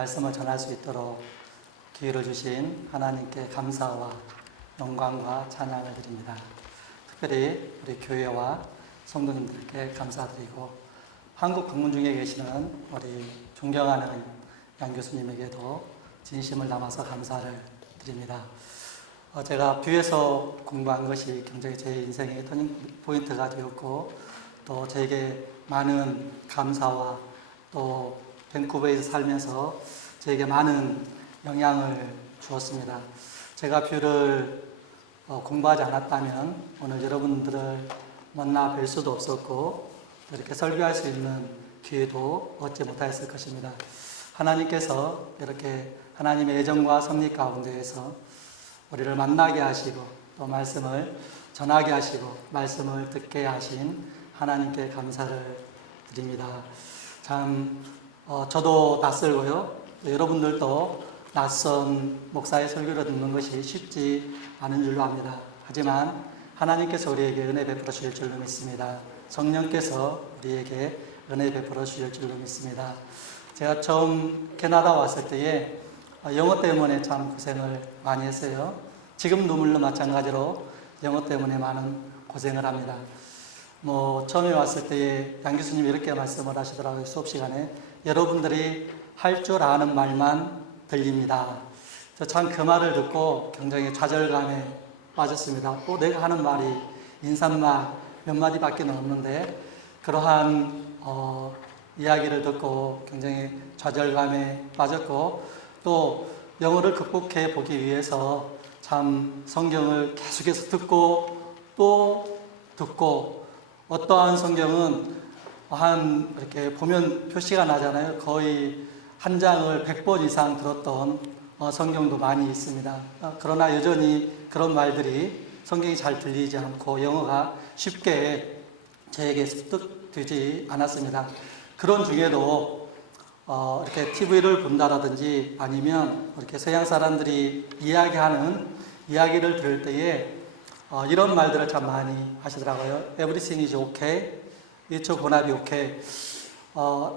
말씀을 전할 수 있도록 기회를 주신 하나님께 감사와 영광과 찬양을 드립니다. 특별히 우리 교회와 성도님들께 감사드리고 한국 방문 중에 계시는 우리 존경하는 양 교수님에게도 진심을 담아서 감사를 드립니다. 제가 뷰에서 공부한 것이 굉장히 제 인생의 터닝 포인트가 되었고 또 저에게 많은 감사와 또 밴쿠버에서 살면서 저에게 많은 영향을 주었습니다. 제가 뷰를 공부하지 않았다면 오늘 여러분들을 만나 뵐 수도 없었고 이렇게 설교할 수 있는 기회도 얻지 못하였을 것입니다. 하나님께서 이렇게 하나님의 애정과 섭리 가운데에서 우리를 만나게 하시고 또 말씀을 전하게 하시고 말씀을 듣게 하신 하나님께 감사를 드립니다. 참 저도 낯설고요. 여러분들도 낯선 목사의 설교를 듣는 것이 쉽지 않은 줄로 압니다. 하지만 하나님께서 우리에게 은혜 베풀어 주실 줄로 믿습니다. 성령께서 우리에게 은혜 베풀어 주실 줄로 믿습니다. 제가 처음 캐나다 왔을 때에 영어 때문에 참 고생을 많이 했어요. 지금 눈물로 마찬가지로 영어 때문에 많은 고생을 합니다. 처음에 왔을 때에 양 교수님이 이렇게 말씀을 하시더라고요. 수업 시간에 여러분들이 할 줄 아는 말만 들립니다. 저 참 그 말을 듣고 굉장히 좌절감에 빠졌습니다. 내가 하는 말이 인사말 몇 마디밖에 없는데 그러한 이야기를 듣고 굉장히 좌절감에 빠졌고 또 영어를 극복해 보기 위해서 참 성경을 계속해서 듣고 또 듣고 어떠한 성경은 이렇게 보면 표시가 나잖아요. 거의 한 장을 100번 이상 들었던 성경도 많이 있습니다. 그러나 여전히 그런 말들이 성경이 잘 들리지 않고 영어가 쉽게 저에게 습득되지 않았습니다. 그런 중에도 이렇게 TV를 본다라든지 아니면 이렇게 서양 사람들이 이야기하는 이야기를 들을 때에 이런 말들을 참 많이 하시더라고요. Everything is okay. It's gonna be okay.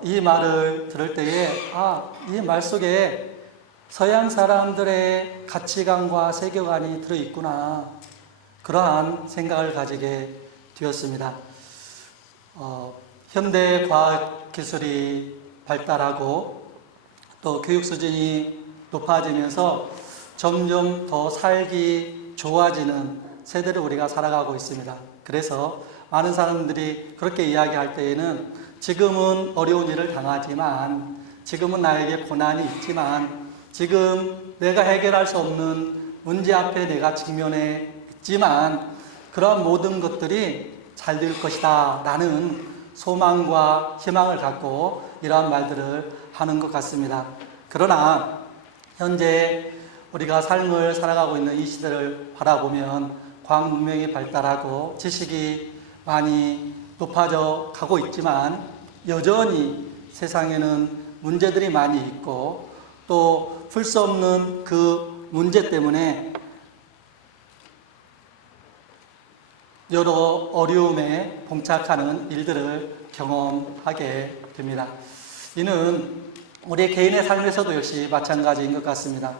이 말을 들을 때에 이 말 속에 서양 사람들의 가치관과 세계관이 들어있구나. 그러한 생각을 가지게 되었습니다. 현대 과학 기술이 발달하고 또 교육 수준이 높아지면서 점점 더 살기 좋아지는 세대를 우리가 살아가고 있습니다. 그래서 많은 사람들이 그렇게 이야기할 때에는 지금은 어려운 일을 당하지만 지금은 나에게 고난이 있지만 지금 내가 해결할 수 없는 문제 앞에 내가 직면해 있지만 그러한 모든 것들이 잘 될 것이다 라는 소망과 희망을 갖고 이러한 말들을 하는 것 같습니다. 그러나 현재 우리가 삶을 살아가고 있는 이 시대를 바라보면 과학 문명이 발달하고 지식이 많이 높아져 가고 있지만 여전히 세상에는 문제들이 많이 있고 또 풀 수 없는 그 문제 때문에 여러 어려움에 봉착하는 일들을 경험하게 됩니다. 이는 우리 개인의 삶에서도 역시 마찬가지인 것 같습니다.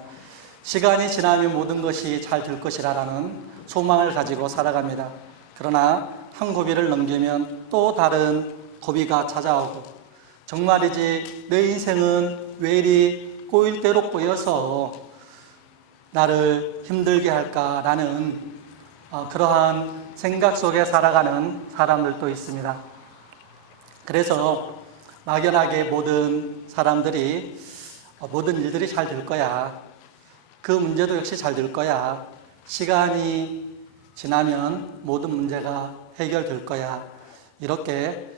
시간이 지나면 모든 것이 잘 될 것이라는 소망을 가지고 살아갑니다. 그러나 한 고비를 넘기면 또 다른 고비가 찾아오고 정말이지 내 인생은 왜 이리 꼬일 대로 꼬여서 나를 힘들게 할까라는 그러한 생각 속에 살아가는 사람들도 있습니다. 그래서 막연하게 모든 사람들이 모든 일들이 잘 될 거야. 그 문제도 역시 잘 될 거야. 시간이 지나면 모든 문제가 해결될 거야. 이렇게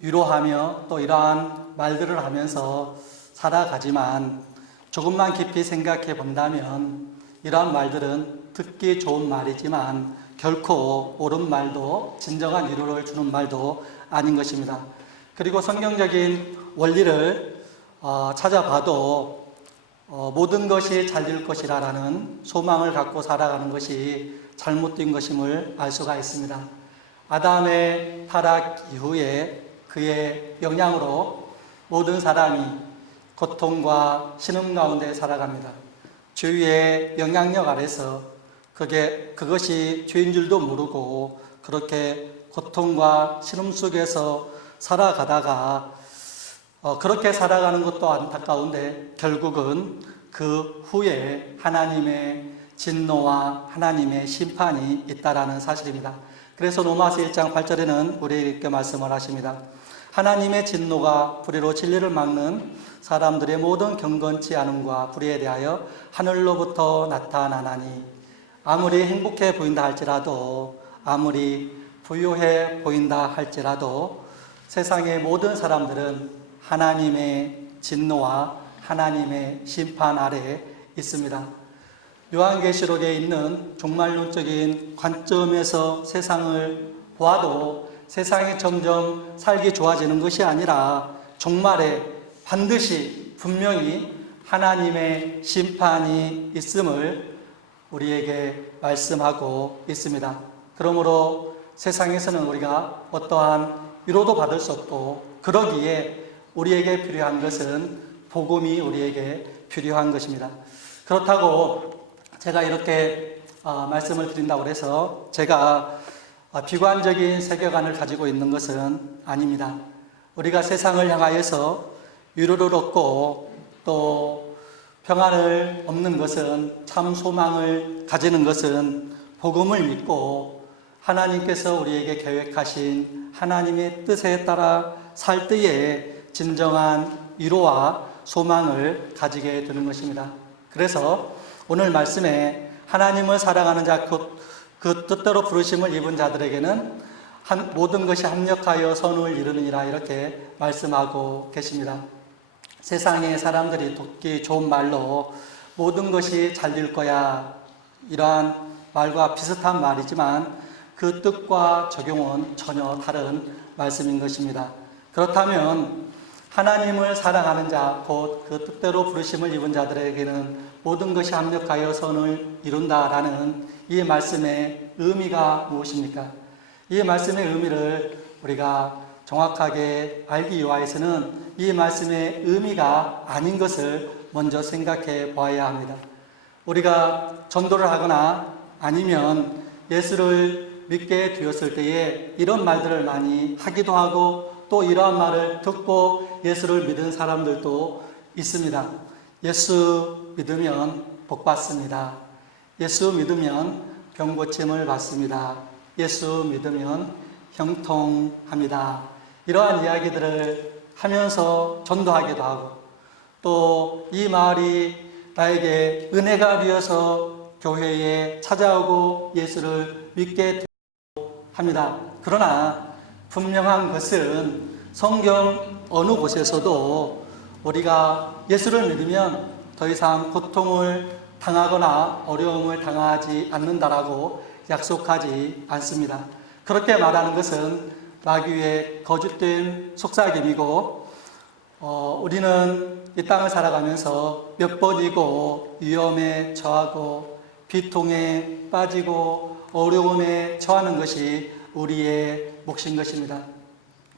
위로하며 또 이러한 말들을 하면서 살아가지만 조금만 깊이 생각해 본다면 이러한 말들은 듣기 좋은 말이지만 결코 옳은 말도 진정한 위로를 주는 말도 아닌 것입니다. 그리고 성경적인 원리를 찾아봐도 모든 것이 잘 될 것이라는 소망을 갖고 살아가는 것이 잘못된 것임을 알 수가 있습니다. 아담의 타락 이후에 그의 영향으로 모든 사람이 고통과 신음 가운데 살아갑니다. 주위의 영향력 아래서 그것이 죄인 줄도 모르고 그렇게 고통과 신음 속에서 살아가다가 그렇게 살아가는 것도 안타까운데 결국은 그 후에 하나님의 진노와 하나님의 심판이 있다라는 사실입니다. 그래서 로마서 1장 8절에는 우리에게 말씀을 하십니다. 하나님의 진노가 불의로 진리를 막는 사람들의 모든 경건치 않음과 불의에 대하여 하늘로부터 나타나나니 아무리 행복해 보인다 할지라도 아무리 부유해 보인다 할지라도 세상의 모든 사람들은 하나님의 진노와 하나님의 심판 아래에 있습니다. 요한계시록에 있는 종말론적인 관점에서 세상을 보아도 세상이 점점 살기 좋아지는 것이 아니라 종말에 반드시 분명히 하나님의 심판이 있음을 우리에게 말씀하고 있습니다. 그러므로 세상에서는 우리가 어떠한 위로도 받을 수 없고 그러기에 우리에게 필요한 것은 복음이 우리에게 필요한 것입니다. 그렇다고 제가 이렇게 말씀을 드린다고 해서 제가 비관적인 세계관을 가지고 있는 것은 아닙니다. 우리가 세상을 향하여서 위로를 얻고 또 평안을 얻는 것은 참 소망을 가지는 것은 복음을 믿고 하나님께서 우리에게 계획하신 하나님의 뜻에 따라 살 때에 진정한 위로와 소망을 가지게 되는 것입니다. 그래서 오늘 말씀에 하나님을 사랑하는 자, 그 뜻대로 부르심을 입은 자들에게는 모든 것이 합력하여 선을 이루느니라 이렇게 말씀하고 계십니다. 세상의 사람들이 듣기 좋은 말로 모든 것이 잘 될 거야 이러한 말과 비슷한 말이지만 그 뜻과 적용은 전혀 다른 말씀인 것입니다. 그렇다면 하나님을 사랑하는 자, 곧 그 뜻대로 부르심을 입은 자들에게는 모든 것이 합력하여 선을 이룬다라는 이 말씀의 의미가 무엇입니까? 이 말씀의 의미를 우리가 정확하게 알기 위하여서는 이 말씀의 의미가 아닌 것을 먼저 생각해 보아야 합니다. 우리가 전도를 하거나 아니면 예수를 믿게 되었을 때에 이런 말들을 많이 하기도 하고 또 이러한 말을 듣고 예수를 믿은 사람들도 있습니다. 예수 믿으면 복 받습니다. 예수 믿으면 병 고침을 받습니다. 예수 믿으면 형통합니다. 이러한 이야기들을 하면서 전도하기도 하고 또 이 말이 나에게 은혜가 되어서 교회에 찾아오고 예수를 믿게 합니다. 그러나 분명한 것은 성경 어느 곳에서도 우리가 예수를 믿으면 더 이상 고통을 당하거나 어려움을 당하지 않는다라고 약속하지 않습니다. 그렇게 말하는 것은 마귀의 거짓된 속삭임이고 우리는 이 땅을 살아가면서 몇 번이고 위험에 처하고 비통에 빠지고 어려움에 처하는 것이 우리의 몫인 것입니다.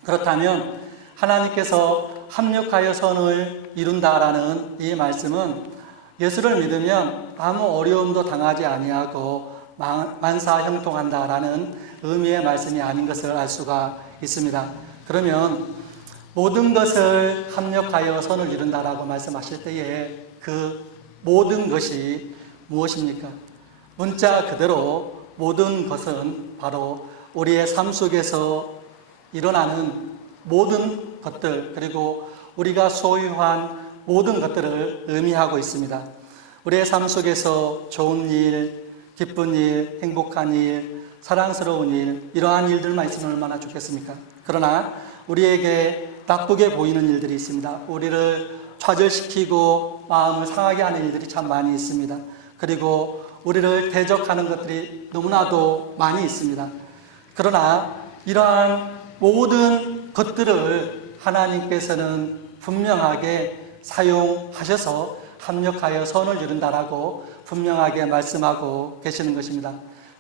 그렇다면 하나님께서 합력하여 선을 이룬다라는 이 말씀은 예수를 믿으면 아무 어려움도 당하지 아니하고 만사 형통한다라는 의미의 말씀이 아닌 것을 알 수가 있습니다. 그러면 모든 것을 합력하여 선을 이룬다라고 말씀하실 때에 그 모든 것이 무엇입니까? 문자 그대로 모든 것은 바로 우리의 삶 속에서 일어나는 모든 것들 그리고 우리가 소유한 모든 것들을 의미하고 있습니다. 우리의 삶 속에서 좋은 일, 기쁜 일, 행복한 일, 사랑스러운 일 이러한 일들만 있으면 얼마나 좋겠습니까? 그러나 우리에게 나쁘게 보이는 일들이 있습니다. 우리를 좌절시키고 마음을 상하게 하는 일들이 참 많이 있습니다. 그리고 우리를 대적하는 것들이 너무나도 많이 있습니다. 그러나 이러한 모든 것들을 하나님께서는 분명하게 사용하셔서 합력하여 선을 이룬다라고 분명하게 말씀하고 계시는 것입니다.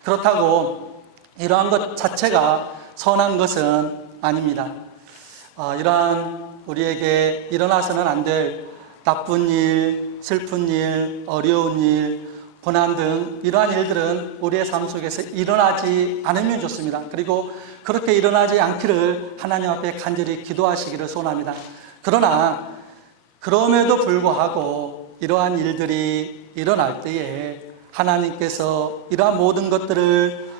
그렇다고 이러한 것 자체가 선한 것은 아닙니다. 이러한 우리에게 일어나서는 안 될 나쁜 일, 슬픈 일, 어려운 일, 고난 등 이러한 일들은 우리의 삶 속에서 일어나지 않으면 좋습니다. 그리고 그렇게 일어나지 않기를 하나님 앞에 간절히 기도하시기를 소원합니다. 그러나 그럼에도 불구하고 이러한 일들이 일어날 때에 하나님께서 이러한 모든 것들을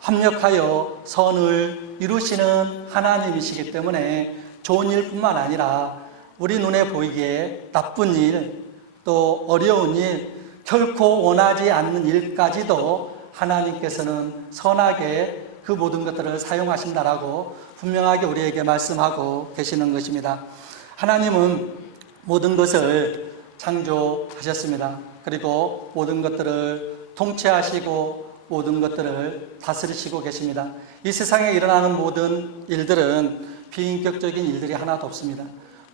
합력하여 선을 이루시는 하나님이시기 때문에 좋은 일뿐만 아니라 우리 눈에 보이기에 나쁜 일, 또 어려운 일, 결코 원하지 않는 일까지도 하나님께서는 선하게 그 모든 것들을 사용하신다라고 분명하게 우리에게 말씀하고 계시는 것입니다. 하나님은 모든 것을 창조하셨습니다. 그리고 모든 것들을 통치하시고 모든 것들을 다스리시고 계십니다. 이 세상에 일어나는 모든 일들은 비인격적인 일들이 하나도 없습니다.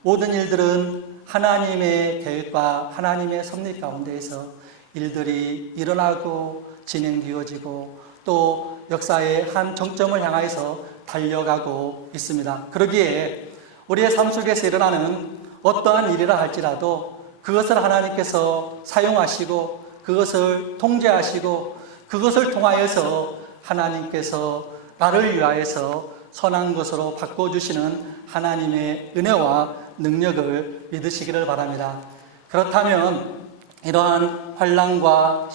모든 일들은 하나님의 계획과 하나님의 섭리 가운데에서 일들이 일어나고 진행되어지고 또 역사의 한 정점을 향하여서 달려가고 있습니다. 그러기에 우리의 삶 속에서 일어나는 어떠한 일이라 할지라도 그것을 하나님께서 사용하시고 그것을 통제하시고 그것을 통하여서 하나님께서 나를 위하여서 선한 것으로 바꿔주시는 하나님의 은혜와 능력을 믿으시기를 바랍니다. 그렇다면 이러한 환난과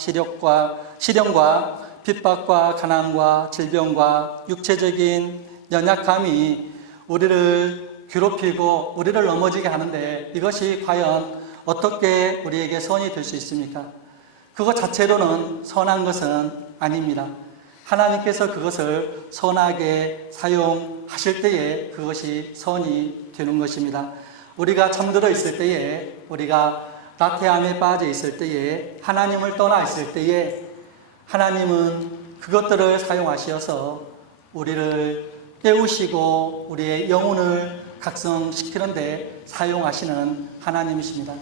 시련과 핍박과 가난과 질병과 육체적인 연약함이 우리를 괴롭히고 우리를 넘어지게 하는데 이것이 과연 어떻게 우리에게 선이 될 수 있습니까? 그것 자체로는 선한 것은 아닙니다. 하나님께서 그것을 선하게 사용하실 때에 그것이 선이 되는 것입니다. 우리가 잠들어 있을 때에, 우리가 나태함에 빠져 있을 때에, 하나님을 떠나 있을 때에 하나님은 그것들을 사용하셔서 우리를 깨우시고 우리의 영혼을 각성시키는데 사용하시는 하나님이십니다.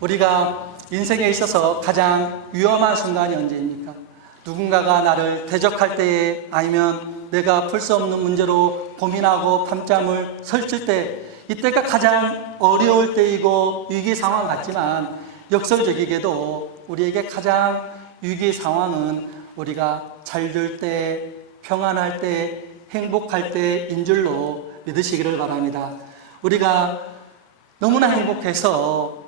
우리가 인생에 있어서 가장 위험한 순간이 언제입니까? 누군가가 나를 대적할 때에, 아니면 내가 풀 수 없는 문제로 고민하고 밤잠을 설칠 때, 이때가 가장 어려울 때이고 위기 상황 같지만 역설적이게도 우리에게 가장 위기 상황은 우리가 잘 될 때, 평안할 때, 행복할 때인 줄로 믿으시기를 바랍니다. 우리가 너무나 행복해서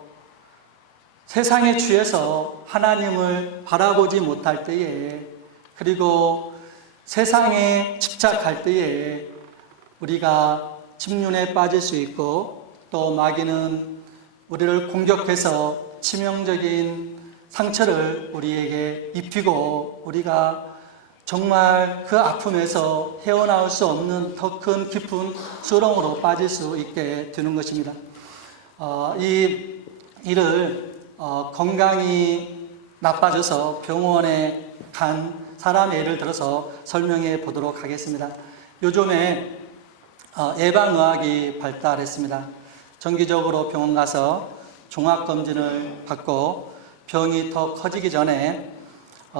세상에 취해서 하나님을 바라보지 못할 때에, 그리고 세상에 집착할 때에 우리가 침륜에 빠질 수 있고 또 마귀는 우리를 공격해서 치명적인 상처를 우리에게 입히고 우리가 정말 그 아픔에서 헤어나올 수 없는 더 큰 깊은 수렁으로 빠질 수 있게 되는 것입니다. 이 일을 건강이 나빠져서 병원에 간 사람의 예를 들어서 설명해 보도록 하겠습니다. 요즘에 예방의학이 발달했습니다. 정기적으로 병원 가서 종합검진을 받고 병이 더 커지기 전에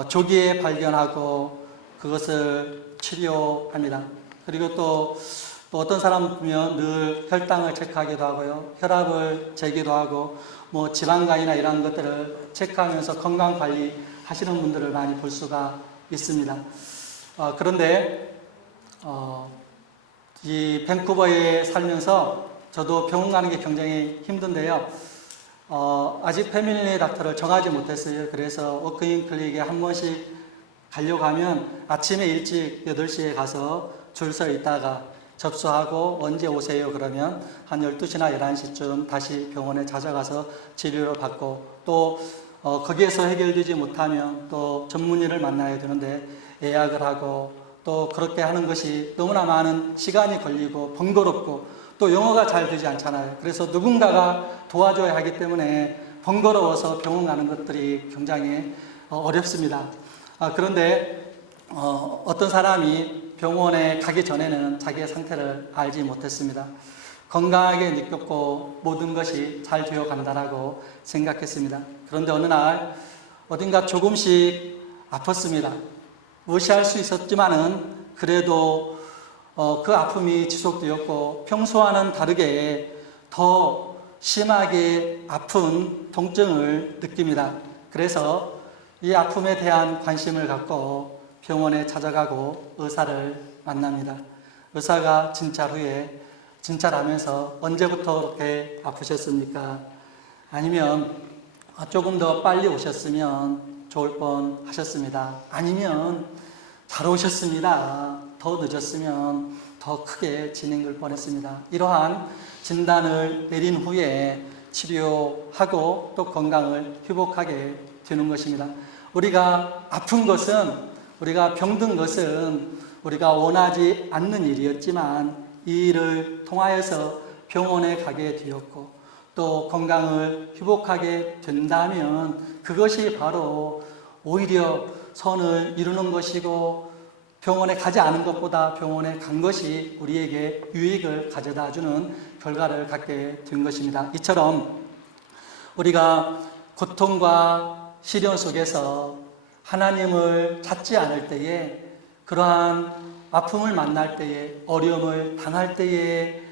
조기에 발견하고 그것을 치료합니다. 그리고 또 어떤 사람 보면 늘 혈당을 체크하기도 하고요, 혈압을 재기도 하고 뭐 지방간이나 이런 것들을 체크하면서 건강 관리 하시는 분들을 많이 볼 수가 있습니다. 그런데 이 밴쿠버에 살면서 저도 병원 가는 게 굉장히 힘든데요. 아직 패밀리 닥터를 정하지 못했어요. 그래서 워크인 클리닉에 한 번씩 가려고 하면 아침에 일찍 8시에 가서 줄 서 있다가 접수하고 언제 오세요? 그러면 한 12시나 11시쯤 다시 병원에 찾아가서 치료를 받고 또 거기에서 해결되지 못하면 또 전문의를 만나야 되는데 예약을 하고 또 그렇게 하는 것이 너무나 많은 시간이 걸리고 번거롭고 또 영어가 잘 되지 않잖아요. 그래서 누군가가 도와줘야 하기 때문에 번거로워서 병원 가는 것들이 굉장히 어렵습니다. 그런데 어떤 사람이 병원에 가기 전에는 자기의 상태를 알지 못했습니다. 건강하게 느꼈고 모든 것이 잘 되어 간다라고 생각했습니다. 그런데 어느 날 어딘가 조금씩 아팠습니다. 무시할 수 있었지만은 그래도 그 아픔이 지속되었고 평소와는 다르게 더 심하게 아픈 통증을 느낍니다. 그래서 이 아픔에 대한 관심을 갖고 병원에 찾아가고 의사를 만납니다. 의사가 진찰하면서 언제부터 그렇게 아프셨습니까? 아니면 조금 더 빨리 오셨으면 좋을 뻔 하셨습니다. 아니면 잘 오셨습니다. 더 늦었으면 더 크게 진행될 뻔했습니다. 이러한 진단을 내린 후에 치료하고 또 건강을 회복하게 되는 것입니다. 우리가 아픈 것은, 우리가 병든 것은 우리가 원하지 않는 일이었지만 이 일을 통하여서 병원에 가게 되었고 또 건강을 회복하게 된다면 그것이 바로 오히려 선을 이루는 것이고 병원에 가지 않은 것보다 병원에 간 것이 우리에게 유익을 가져다 주는 결과를 갖게 된 것입니다. 이처럼 우리가 고통과 시련 속에서 하나님을 찾지 않을 때에, 그러한 아픔을 만날 때에, 어려움을 당할 때에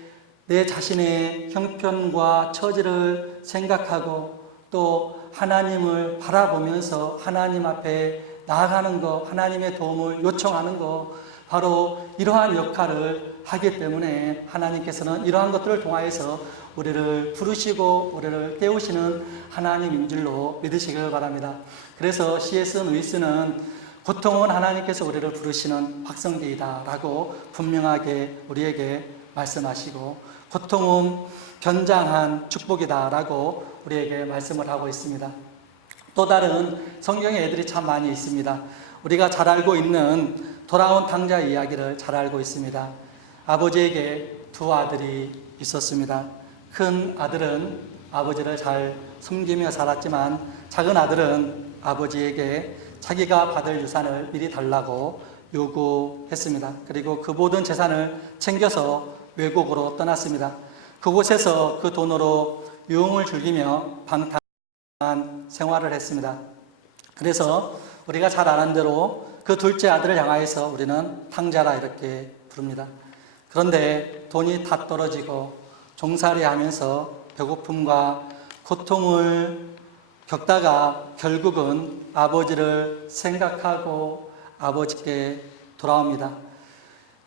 내 자신의 형편과 처지를 생각하고 또 하나님을 바라보면서 하나님 앞에 나아가는 것, 하나님의 도움을 요청하는 것, 바로 이러한 역할을 하기 때문에 하나님께서는 이러한 것들을 통하여서 우리를 부르시고 우리를 깨우시는 하나님인 줄로 믿으시길 바랍니다. 그래서 C.S. 루이스는 고통은 하나님께서 우리를 부르시는 확성기이다 라고 분명하게 우리에게 말씀하시고, 고통은 변장한 축복이다 라고 우리에게 말씀을 하고 있습니다. 또 다른 성경의 애들이 참 많이 있습니다. 우리가 잘 알고 있는 돌아온 탕자 이야기를 잘 알고 있습니다. 아버지에게 두 아들이 있었습니다. 큰 아들은 아버지를 잘 섬기며 살았지만 작은 아들은 아버지에게 자기가 받을 유산을 미리 달라고 요구했습니다. 그리고 그 모든 재산을 챙겨서 외국으로 떠났습니다. 그곳에서 그 돈으로 유흥을 즐기며 방탕한 생활을 했습니다. 그래서 우리가 잘 아는 대로 그 둘째 아들을 향하여서 우리는 탕자라 이렇게 부릅니다. 그런데 돈이 다 떨어지고 종살이 하면서 배고픔과 고통을 겪다가 결국은 아버지를 생각하고 아버지께 돌아옵니다.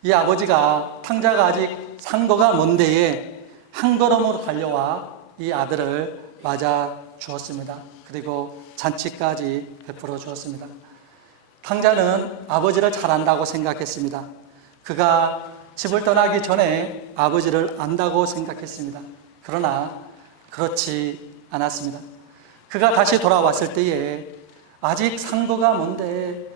이 아버지가, 탕자가 아직 상고가 먼 데에 한 걸음으로 달려와 이 아들을 맞아 주었습니다. 그리고 잔치까지 베풀어 주었습니다. 탕자는 아버지를 잘 안다고 생각했습니다. 그가 집을 떠나기 전에 아버지를 안다고 생각했습니다. 그러나 그렇지 않았습니다. 그가 다시 돌아왔을 때에 아직 상고가 먼데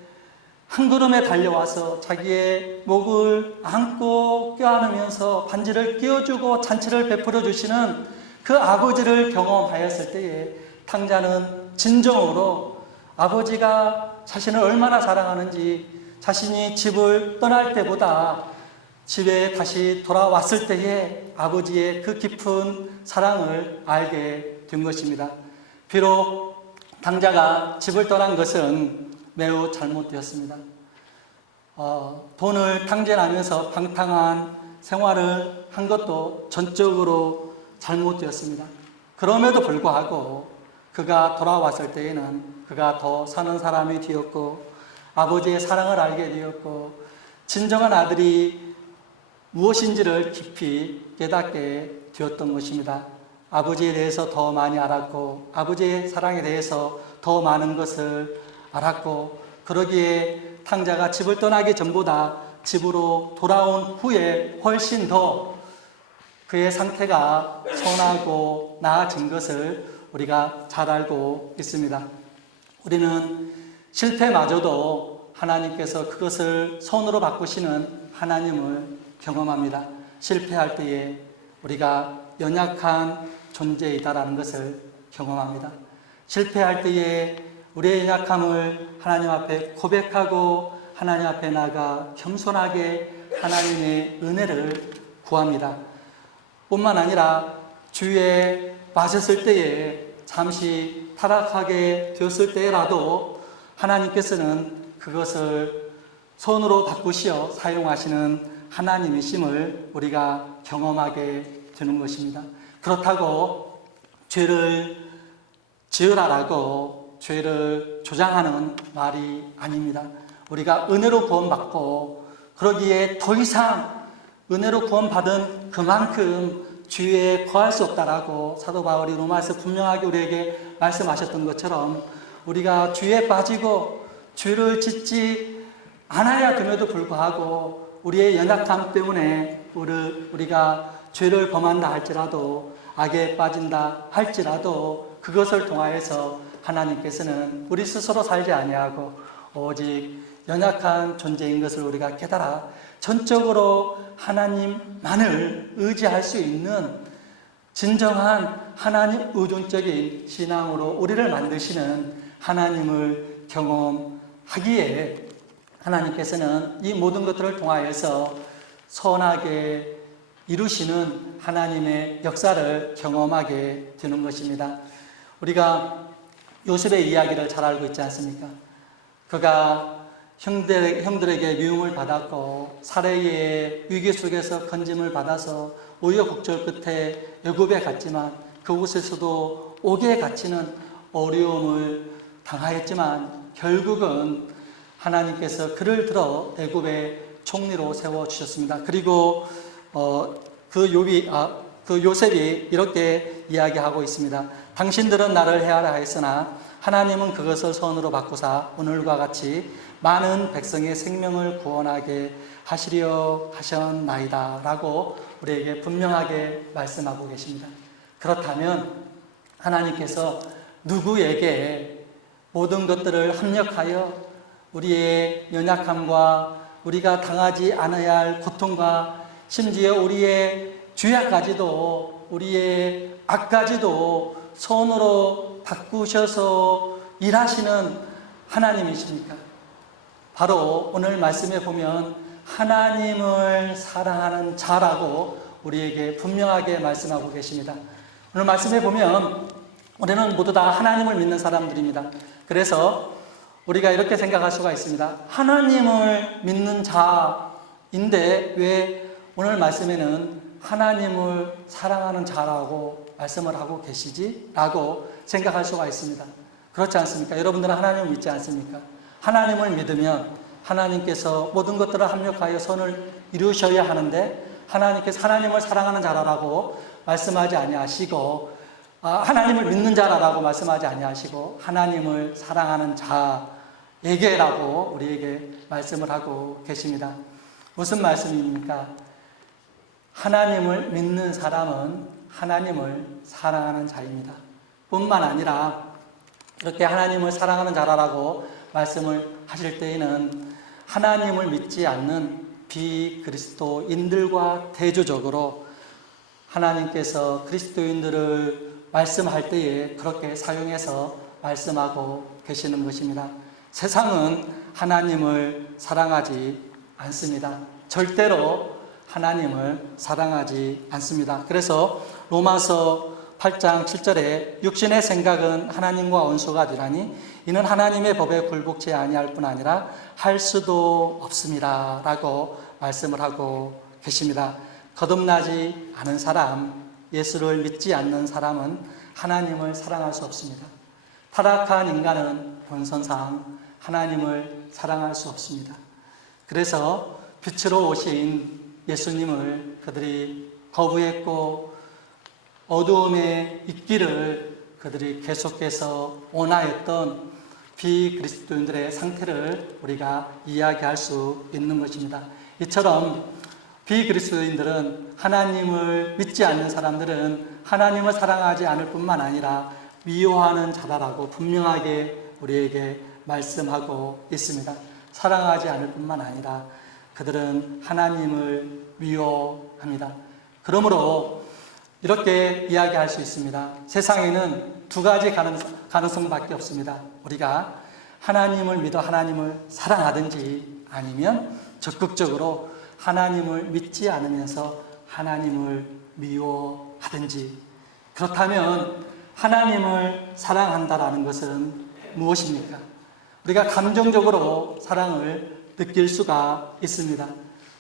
한 걸음에 달려와서 자기의 목을 안고 껴안으면서 반지를 끼워주고 잔치를 베풀어 주시는 그 아버지를 경험하였을 때에 탕자는 진정으로 아버지가 자신을 얼마나 사랑하는지, 자신이 집을 떠날 때보다 집에 다시 돌아왔을 때에 아버지의 그 깊은 사랑을 알게 된 것입니다. 비록 탕자가 집을 떠난 것은 매우 잘못되었습니다. 돈을 탕진하면서 방탕한 생활을 한 것도 전적으로 잘못되었습니다. 그럼에도 불구하고 그가 돌아왔을 때에는 그가 더 사는 사람이 되었고 아버지의 사랑을 알게 되었고 진정한 아들이 무엇인지를 깊이 깨닫게 되었던 것입니다. 아버지에 대해서 더 많이 알았고 아버지의 사랑에 대해서 더 많은 것을 알았고, 그러기에 탕자가 집을 떠나기 전보다 집으로 돌아온 후에 훨씬 더 그의 상태가 선하고 나아진 것을 우리가 잘 알고 있습니다. 우리는 실패마저도 하나님께서 그것을 선으로 바꾸시는 하나님을 경험합니다. 실패할 때에 우리가 연약한 존재이다라는 것을 경험합니다. 실패할 때에 우리의 연약함을 하나님 앞에 고백하고 하나님 앞에 나가 겸손하게 하나님의 은혜를 구합니다. 뿐만 아니라 주위에 빠졌을 때에 잠시 타락하게 되었을 때라도 하나님께서는 그것을 손으로 바꾸시어 사용하시는 하나님이심을 우리가 경험하게 되는 것입니다. 그렇다고 죄를 지으라라고 죄를 조장하는 말이 아닙니다. 우리가 은혜로 구원받고 그러기에 더 이상 은혜로 구원받은 그만큼 죄에 거할 수 없다라고 사도 바울이 로마에서 분명하게 우리에게 말씀하셨던 것처럼 우리가 죄에 빠지고 죄를 짓지 않아야 됨에도 불구하고 우리의 연약함 때문에 우리가 죄를 범한다 할지라도 악에 빠진다 할지라도 그것을 통하여서 하나님께서는 우리 스스로 살지 아니하고 오직 연약한 존재인 것을 우리가 깨달아 전적으로 하나님만을 의지할 수 있는 진정한 하나님 의존적인 신앙으로 우리를 만드시는 하나님을 경험하기에 하나님께서는 이 모든 것들을 통하여서 선하게 이루시는 하나님의 역사를 경험하게 되는 것입니다. 우리가 요셉의 이야기를 잘 알고 있지 않습니까? 그가 형들에게 미움을 받았고 사례의 위기 속에서 건짐을 받아서 우여곡절 끝에 애굽에 갔지만 그곳에서도 옥에 갇히는 어려움을 당하였지만 결국은 하나님께서 그를 들어 애굽의 총리로 세워주셨습니다. 그리고 그 요셉이 이렇게 이야기하고 있습니다. 당신들은 나를 해하라 하였으나 하나님은 그것을 선으로 바꾸사 오늘과 같이 많은 백성의 생명을 구원하게 하시려 하셨나이다 라고 우리에게 분명하게 말씀하고 계십니다. 그렇다면 하나님께서 누구에게 모든 것들을 합력하여 우리의 연약함과 우리가 당하지 않아야 할 고통과 심지어 우리의 죄악까지도 우리의 악까지도 손으로 바꾸셔서 일하시는 하나님이십니까? 바로 오늘 말씀에 보면 하나님을 사랑하는 자라고 우리에게 분명하게 말씀하고 계십니다. 오늘 말씀에 보면 우리는 모두 다 하나님을 믿는 사람들입니다. 그래서 우리가 이렇게 생각할 수가 있습니다. 하나님을 믿는 자인데 왜 오늘 말씀에는 하나님을 사랑하는 자라고 말씀을 하고 계시지? 라고 생각할 수가 있습니다. 그렇지 않습니까? 여러분들은 하나님을 믿지 않습니까? 하나님을 믿으면 하나님께서 모든 것들을 합력하여 선을 이루셔야 하는데 하나님께서 하나님을 사랑하는 자라고 말씀하지 아니하시고 하나님을 믿는 자라고 말씀하지 아니하시고 하나님을 사랑하는 자에게라고 우리에게 말씀을 하고 계십니다. 무슨 말씀입니까? 하나님을 믿는 사람은 하나님을 사랑하는 자입니다. 뿐만 아니라 이렇게 하나님을 사랑하는 자라고 말씀을 하실 때에는 하나님을 믿지 않는 비그리스도인들과 대조적으로 하나님께서 그리스도인들을 말씀할 때에 그렇게 사용해서 말씀하고 계시는 것입니다. 세상은 하나님을 사랑하지 않습니다. 절대로 하나님을 사랑하지 않습니다. 그래서 로마서 8장 7절에 육신의 생각은 하나님과 원수가 되라니 이는 하나님의 법에 굴복치 아니할 뿐 아니라 할 수도 없습니다 라고 말씀을 하고 계십니다. 거듭나지 않은 사람, 예수를 믿지 않는 사람은 하나님을 사랑할 수 없습니다. 타락한 인간은 본성상 하나님을 사랑할 수 없습니다. 그래서 빛으로 오신 예수님을 그들이 거부했고 어두움에 있기를 그들이 계속해서 원하였던 비그리스도인들의 상태를 우리가 이야기할 수 있는 것입니다. 이처럼 비그리스도인들은 하나님을 믿지 않는 사람들은 하나님을 사랑하지 않을 뿐만 아니라 미워하는 자라라고 분명하게 우리에게 말씀하고 있습니다. 사랑하지 않을 뿐만 아니라 그들은 하나님을 미워합니다. 그러므로 이렇게 이야기할 수 있습니다. 세상에는 두 가지 가능성밖에 없습니다. 우리가 하나님을 믿어 하나님을 사랑하든지 아니면 적극적으로 하나님을 믿지 않으면서 하나님을 미워하든지. 그렇다면 하나님을 사랑한다라는 것은 무엇입니까? 우리가 감정적으로 사랑을 느낄 수가 있습니다.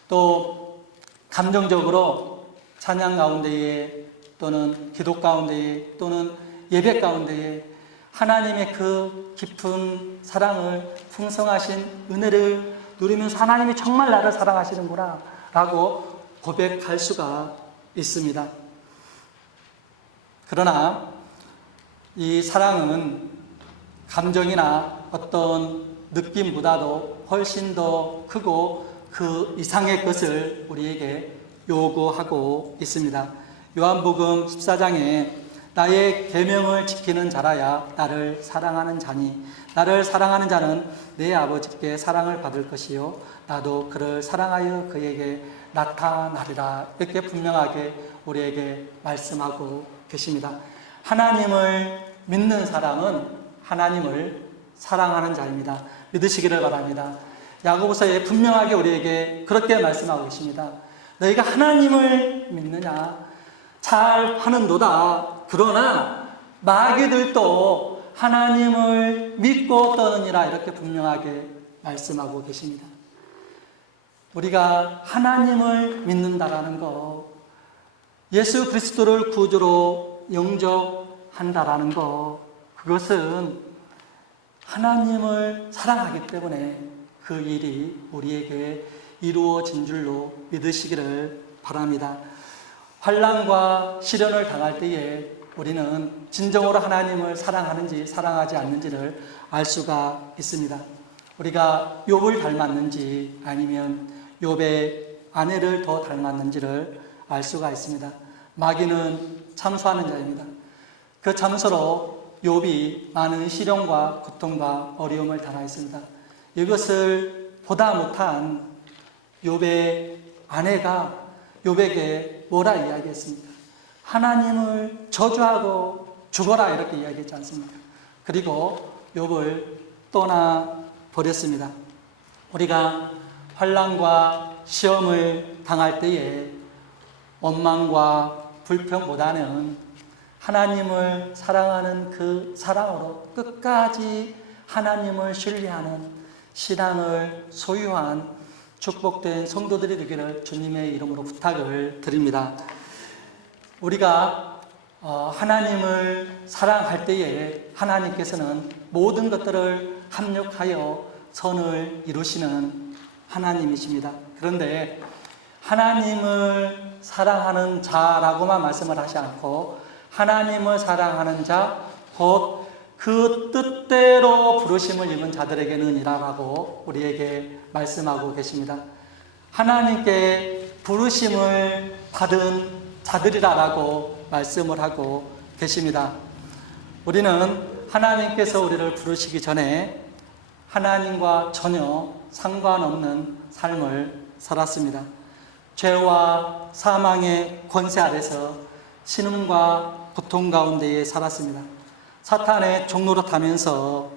또 감정적으로 찬양 가운데에 또는 기도 가운데에 또는 예배 가운데에 하나님의 그 깊은 사랑을 풍성하신 은혜를 누리면서 하나님이 정말 나를 사랑하시는구나 라고 고백할 수가 있습니다. 그러나 이 사랑은 감정이나 어떤 느낌보다도 훨씬 더 크고 그 이상의 것을 우리에게 요구하고 있습니다. 요한복음 14장에 나의 계명을 지키는 자라야 나를 사랑하는 자니 나를 사랑하는 자는 내 아버지께 사랑을 받을 것이요 나도 그를 사랑하여 그에게 나타나리라 이렇게 분명하게 우리에게 말씀하고 계십니다. 하나님을 믿는 사람은 하나님을 사랑하는 자입니다. 믿으시기를 바랍니다. 야고보서에 분명하게 우리에게 그렇게 말씀하고 계십니다. 너희가 하나님을 믿느냐? 잘 하는도다. 그러나 마귀들도 하나님을 믿고 떠느니라 이렇게 분명하게 말씀하고 계십니다. 우리가 하나님을 믿는다라는 것, 예수 그리스도를 구주로 영접한다라는 것, 그것은 하나님을 사랑하기 때문에 그 일이 우리에게 이루어진 줄로 믿으시기를 바랍니다. 환난과 시련을 당할 때에 우리는 진정으로 하나님을 사랑하는지 사랑하지 않는지를 알 수가 있습니다. 우리가 욥을 닮았는지 아니면 욥의 아내를 더 닮았는지를 알 수가 있습니다. 마귀는 참소하는 자입니다. 그 참소로 욥이 많은 시련과 고통과 어려움을 당하였습니다. 이것을 보다 못한 욥의 아내가 욥에게 뭐라 이야기했습니까? 하나님을 저주하고 죽어라 이렇게 이야기했지 않습니까? 그리고 욥을 떠나 버렸습니다. 우리가 환난과 시험을 당할 때에 원망과 불평보다는 하나님을 사랑하는 그 사랑으로 끝까지 하나님을 신뢰하는 신앙을 소유한 축복된 성도들이 되기를 주님의 이름으로 부탁을 드립니다. 우리가 하나님을 사랑할 때에 하나님께서는 모든 것들을 합력하여 선을 이루시는 하나님이십니다. 그런데 하나님을 사랑하는 자라고만 말씀을 하지 않고 하나님을 사랑하는 자, 곧 그 뜻대로 부르심을 입은 자들에게는 이라라고 우리에게 말씀하고 계십니다. 하나님께 부르심을 받은 자들이라라고 말씀을 하고 계십니다. 우리는 하나님께서 우리를 부르시기 전에 하나님과 전혀 상관없는 삶을 살았습니다. 죄와 사망의 권세 아래서 신음과 고통 가운데에 살았습니다. 사탄의 종로로 타면서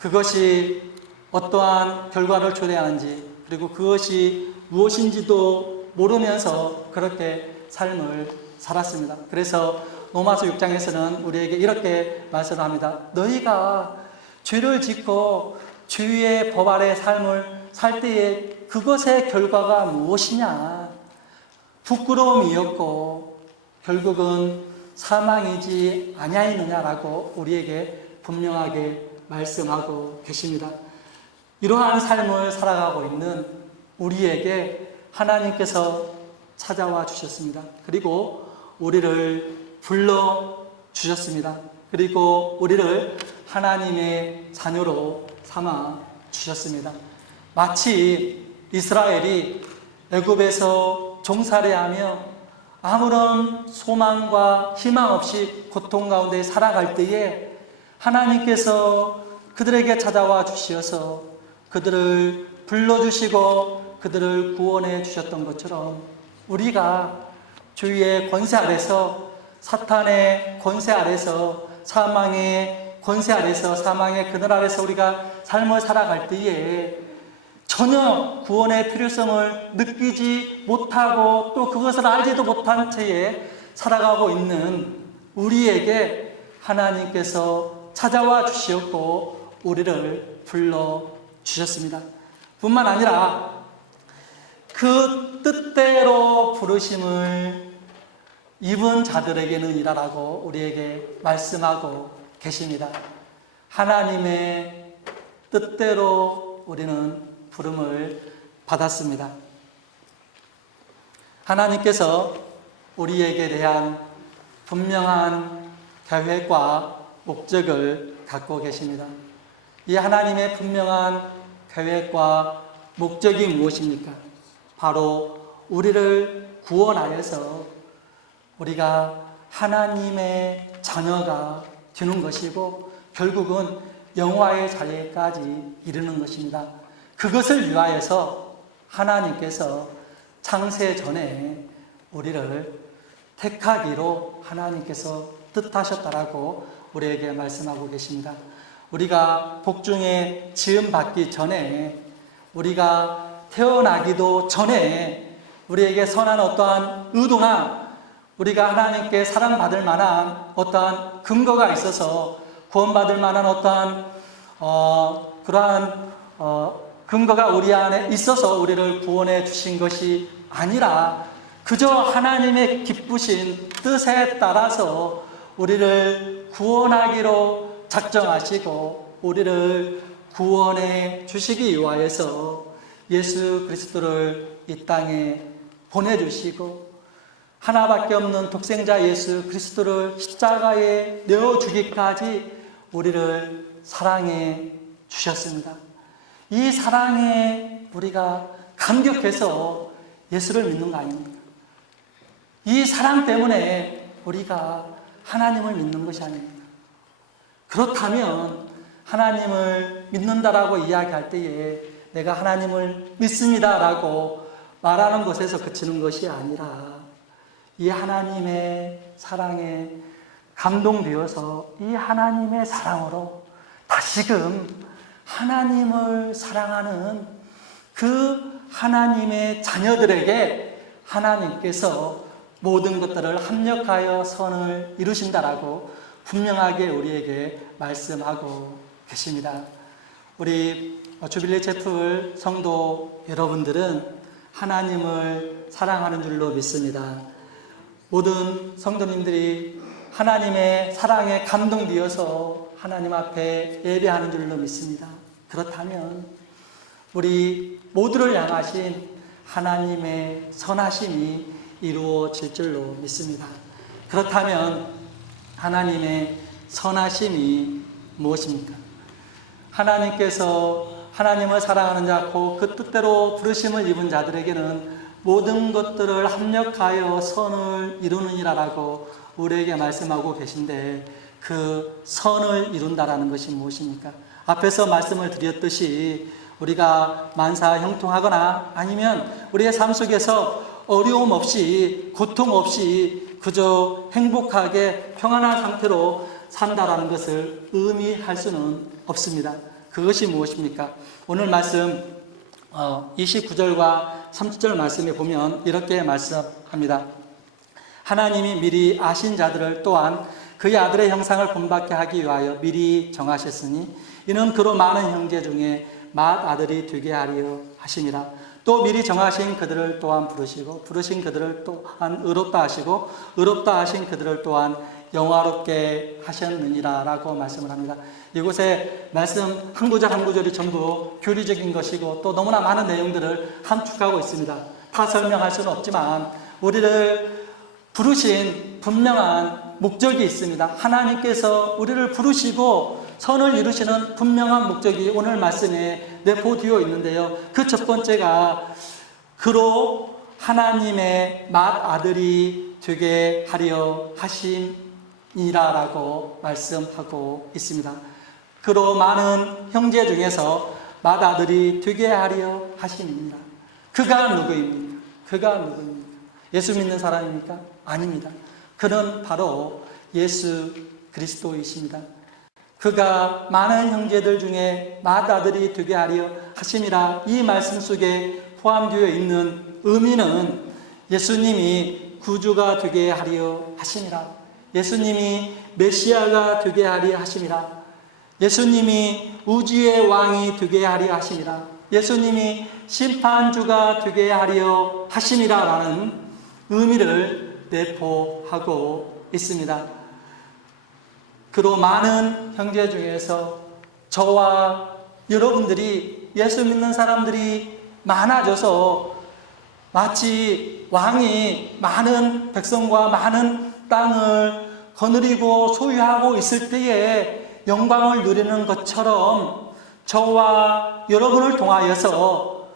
그것이 어떠한 결과를 초래하는지 그리고 그것이 무엇인지도 모르면서 그렇게 삶을 살았습니다. 그래서 로마서 6장에서는 우리에게 이렇게 말씀합니다. 너희가 죄를 짓고 주의 법 아래 삶을 살 때에 그것의 결과가 무엇이냐? 부끄러움이었고 결국은 사망이지 아니하였느냐라고 우리에게 분명하게 말씀하고 계십니다. 이러한 삶을 살아가고 있는 우리에게 하나님께서 찾아와 주셨습니다. 그리고 우리를 불러 주셨습니다. 그리고 우리를 하나님의 자녀로 삼아 주셨습니다. 마치 이스라엘이 애굽에서 종살이하며 아무런 소망과 희망 없이 고통 가운데 살아갈 때에 하나님께서 그들에게 찾아와 주셔서 그들을 불러주시고 그들을 구원해 주셨던 것처럼 우리가 주의 권세 아래서 사탄의 권세 아래서 사망의 권세 아래서 사망의 그늘 아래서 우리가 삶을 살아갈 때에 전혀 구원의 필요성을 느끼지 못하고 또 그것을 알지도 못한 채에 살아가고 있는 우리에게 하나님께서 찾아와 주셨고 우리를 불러 주셨습니다. 뿐만 아니라 그 뜻대로 부르심을 입은 자들에게는 이라라고 우리에게 말씀하고 계십니다. 하나님의 뜻대로 우리는 부름을 받았습니다. 하나님께서 우리에게 대한 분명한 계획과 목적을 갖고 계십니다. 이 하나님의 분명한 계획과 목적이 무엇입니까? 바로 우리를 구원하여서 우리가 하나님의 자녀가 되는 것이고 결국은 영화의 자리까지 이르는 것입니다. 그것을 위하여서 하나님께서 창세 전에 우리를 택하기로 하나님께서 뜻하셨다라고 우리에게 말씀하고 계십니다. 우리가 복중에 지음받기 전에, 우리가 태어나기도 전에 우리에게 선한 어떠한 의도나 우리가 하나님께 사랑받을 만한 어떠한 근거가 있어서 구원받을 만한 어떠한 그러한 근거가 우리 안에 있어서 우리를 구원해 주신 것이 아니라 그저 하나님의 기쁘신 뜻에 따라서 우리를 구원하기로 작정하시고 우리를 구원해 주시기 위하여서 예수 그리스도를 이 땅에 보내주시고 하나밖에 없는 독생자 예수 그리스도를 십자가에 내어주기까지 우리를 사랑해 주셨습니다. 이 사랑에 우리가 감격해서 예수를 믿는 거 아닙니까? 이 사랑 때문에 우리가 하나님을 믿는 것이 아닙니까? 그렇다면 하나님을 믿는다라고 이야기할 때에 내가 하나님을 믿습니다라고 말하는 것에서 그치는 것이 아니라 이 하나님의 사랑에 감동되어서 이 하나님의 사랑으로 다시금 하나님을 사랑하는 그 하나님의 자녀들에게 하나님께서 모든 것들을 합력하여 선을 이루신다라고 분명하게 우리에게 말씀하고 계십니다. 우리 주빌리 채플 성도 여러분들은 하나님을 사랑하는 줄로 믿습니다. 모든 성도님들이 하나님의 사랑에 감동되어서 하나님 앞에 예배하는 줄로 믿습니다. 그렇다면 우리 모두를 향하신 하나님의 선하심이 이루어질 줄로 믿습니다. 그렇다면 하나님의 선하심이 무엇입니까? 하나님께서 하나님을 사랑하는 자고 그 뜻대로 부르심을 입은 자들에게는 모든 것들을 합력하여 선을 이루느니라라고 우리에게 말씀하고 계신데 그 선을 이룬다라는 것이 무엇입니까? 앞에서 말씀을 드렸듯이 우리가 만사 형통하거나 아니면 우리의 삶 속에서 어려움 없이 고통 없이 그저 행복하게 평안한 상태로 산다라는 것을 의미할 수는 없습니다. 그것이 무엇입니까? 오늘 말씀 29절과 30절 말씀에 보면 이렇게 말씀합니다. 하나님이 미리 아신 자들을 또한 그의 아들의 형상을 본받게 하기 위하여 미리 정하셨으니 이는 그로 많은 형제 중에 맏아들이 되게 하려 하심이라. 또 미리 정하신 그들을 또한 부르시고 부르신 그들을 또한 의롭다 하시고 의롭다 하신 그들을 또한 영화롭게 하셨느니라 라고 말씀을 합니다. 이곳에 말씀 한 구절 한 구절이 전부 교리적인 것이고 또 너무나 많은 내용들을 함축하고 있습니다. 다 설명할 수는 없지만 우리를 부르신 분명한 목적이 있습니다. 하나님께서 우리를 부르시고 선을 이루시는 분명한 목적이 오늘 말씀에 내포되어 있는데요. 그 첫 번째가 그로 하나님의 맏아들이 되게 하려 하심이라라고 말씀하고 있습니다. 그로 많은 형제 중에서 맏아들이 되게 하려 하심입니다. 그가 누구입니까? 그가 누구입니까? 예수 믿는 사람입니까? 아닙니다. 그는 바로 예수 그리스도이십니다. 그가 많은 형제들 중에 맏아들이 되게 하려 하심이라 이 말씀 속에 포함되어 있는 의미는 예수님이 구주가 되게 하려 하심이라, 예수님이 메시아가 되게 하려 하심이라, 예수님이 우주의 왕이 되게 하려 하심이라, 예수님이 심판주가 되게 하려 하심이라라는 의미를 내포하고 있습니다. 그로 많은 형제 중에서 저와 여러분들이 예수 믿는 사람들이 많아져서 마치 왕이 많은 백성과 많은 땅을 거느리고 소유하고 있을 때에 영광을 누리는 것처럼 저와 여러분을 통하여서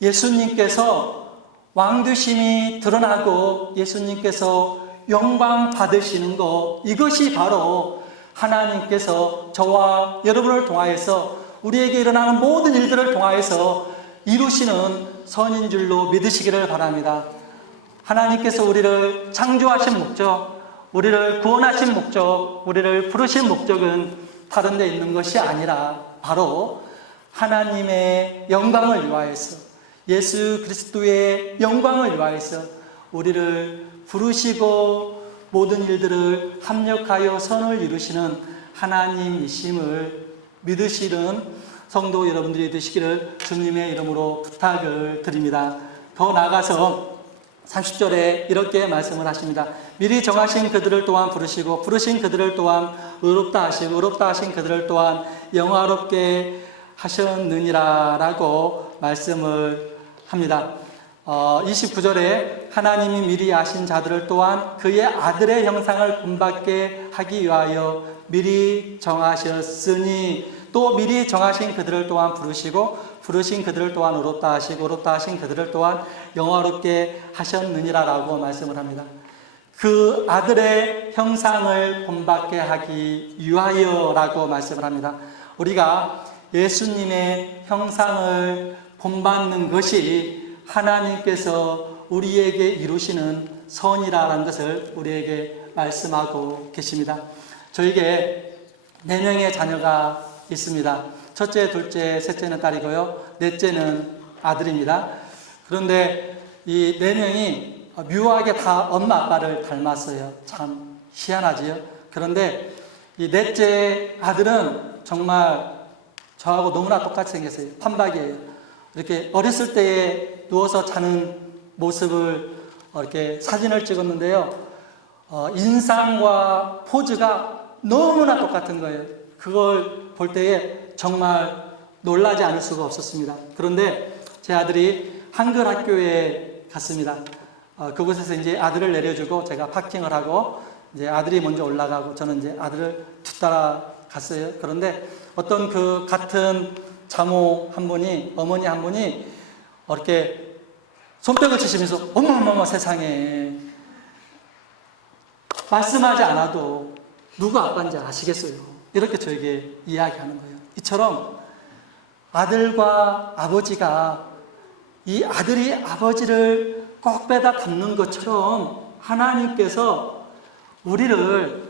예수님께서 왕되심이 드러나고 예수님께서 영광 받으시는 것, 이것이 바로 하나님께서 저와 여러분을 통하여서 우리에게 일어나는 모든 일들을 통하여서 이루시는 선인 줄로 믿으시기를 바랍니다. 하나님께서 우리를 창조하신 목적, 우리를 구원하신 목적, 우리를 부르신 목적은 다른 데 있는 것이 아니라 바로 하나님의 영광을 위하여서, 예수 그리스도의 영광을 위하여서 우리를 부르시고 모든 일들을 합력하여 선을 이루시는 하나님이심을 믿으시는 성도 여러분들이 되시기를 주님의 이름으로 부탁을 드립니다. 더 나아가서 30절에 이렇게 말씀을 하십니다. 미리 정하신 그들을 또한 부르시고 부르신 그들을 또한 의롭다 하시고 의롭다 하신 그들을 또한 영화롭게 하셨느니라 라고 말씀을 합니다. 29절에 하나님이 미리 아신 자들을 또한 그의 아들의 형상을 본받게 하기 위하여 미리 정하셨으니 또 미리 정하신 그들을 또한 부르시고 부르신 그들을 또한 의롭다 하시고 의롭다 하신 그들을 또한 영화롭게 하셨느니라 라고 말씀을 합니다. 그 아들의 형상을 본받게 하기 위하여 라고 말씀을 합니다. 우리가 예수님의 형상을 본받는 것이 하나님께서 우리에게 이루시는 선이라는 것을 우리에게 말씀하고 계십니다. 저에게 4명의 자녀가 있습니다. 첫째, 둘째, 셋째는 딸이고요. 넷째는 아들입니다. 그런데 이 4명이 묘하게 다 엄마 아빠를 닮았어요. 참 희한하지요. 그런데 이 넷째 아들은 정말 저하고 너무나 똑같이 생겼어요. 판박이에요. 이렇게 어렸을 때에 누워서 자는 모습을 이렇게 사진을 찍었는데요. 인상과 포즈가 너무나 똑같은 거예요. 그걸 볼 때에 정말 놀라지 않을 수가 없었습니다. 그런데 제 아들이 한글 학교에 갔습니다. 그곳에서 이제 아들을 내려주고 제가 파킹을 하고 이제 아들이 먼저 올라가고 저는 이제 아들을 뒤따라 갔어요. 그런데 어떤 그 같은 자모 한 분이, 어머니 한 분이 이렇게 손뼉을 치시면서 어머머머 세상에, 말씀하지 않아도 누가 아빠인지 아시겠어요? 이렇게 저에게 이야기하는 거예요. 이처럼 아들과 아버지가, 이 아들이 아버지를 꼭 빼다 닮는 것처럼 하나님께서 우리를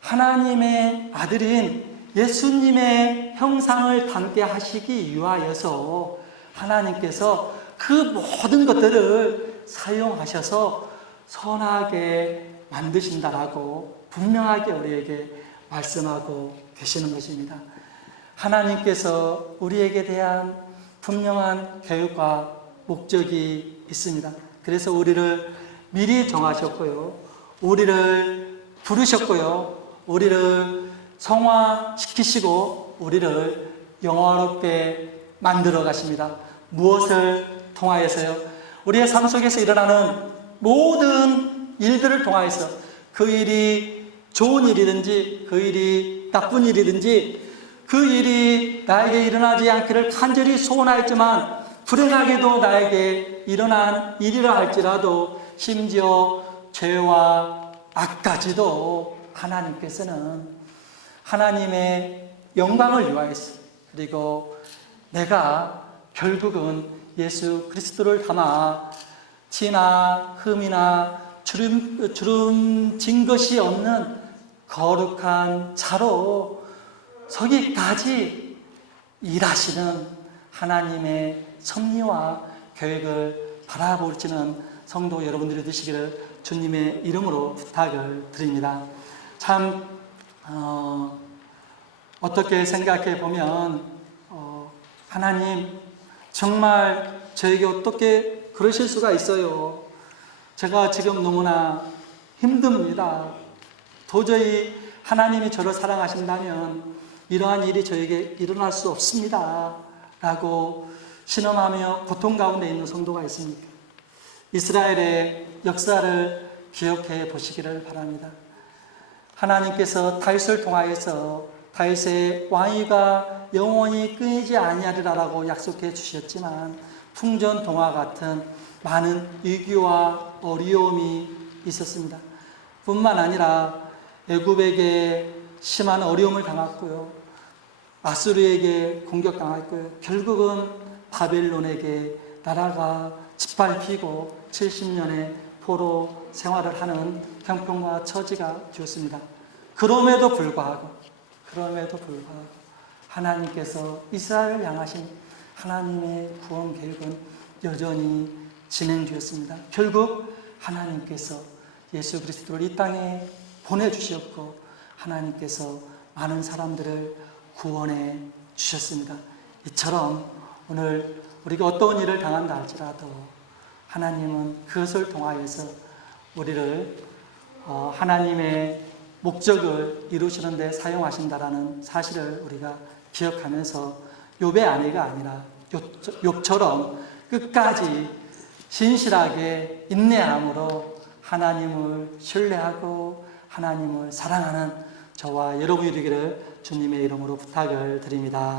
하나님의 아들인 예수님의 형상을 닮게 하시기 위하여서 하나님께서 그 모든 것들을 사용하셔서 선하게 만드신다라고 분명하게 우리에게 말씀하고 계시는 것입니다. 하나님께서 우리에게 대한 분명한 계획과 목적이 있습니다. 그래서 우리를 미리 정하셨고요, 우리를 부르셨고요, 우리를 성화시키시고 우리를 영화롭게 만들어 가십니다. 무엇을 통하여서요? 우리의 삶 속에서 일어나는 모든 일들을 통하여서, 그 일이 좋은 일이든지 그 일이 나쁜 일이든지 그 일이 나에게 일어나지 않기를 간절히 소원하였지만 불행하게도 나에게 일어난 일이라 할지라도 심지어 죄와 악까지도 하나님께서는 하나님의 영광을 위하여서, 그리고 내가 결국은 예수 그리스도를 담아 티나 흠이나 주름진 것이 없는 거룩한 자로 서기까지 일하시는 하나님의 섭리와 계획을 바라보시는 성도 여러분들이 되시기를 주님의 이름으로 부탁을 드립니다. 참 어떻게 생각해 보면 하나님 정말 저에게 어떻게 그러실 수가 있어요. 제가 지금 너무나 힘듭니다. 도저히 하나님이 저를 사랑하신다면 이러한 일이 저에게 일어날 수 없습니다. 라고 신음하며 고통 가운데 있는 성도가 있습니까? 이스라엘의 역사를 기억해 보시기를 바랍니다. 하나님께서 다윗을 통하여서 다윗의 왕위가 영원히 끊이지 아니하리라라고 약속해 주셨지만 풍전동화 같은 많은 위기와 어려움이 있었습니다. 뿐만 아니라 애굽에게 심한 어려움을 당했고요. 아수르에게 공격당했고요. 결국은 바벨론에게 나라가 짓밟히고 70년의 포로 생활을 하는 형편과 처지가 되었습니다. 그럼에도 불구하고 하나님께서 이스라엘을 향하신 하나님의 구원 계획은 여전히 진행되었습니다. 결국 하나님께서 예수 그리스도를 이 땅에 보내주셨고 하나님께서 많은 사람들을 구원해 주셨습니다. 이처럼 오늘 우리가 어떤 일을 당한다 할지라도 하나님은 그것을 통하여서 우리를 하나님의 목적을 이루시는 데 사용하신다라는 사실을 우리가 기억하면서 욥의 아내가 아니라 욥처럼 끝까지 신실하게 인내함으로 하나님을 신뢰하고 하나님을 사랑하는 저와 여러분이 되기를 주님의 이름으로 부탁을 드립니다.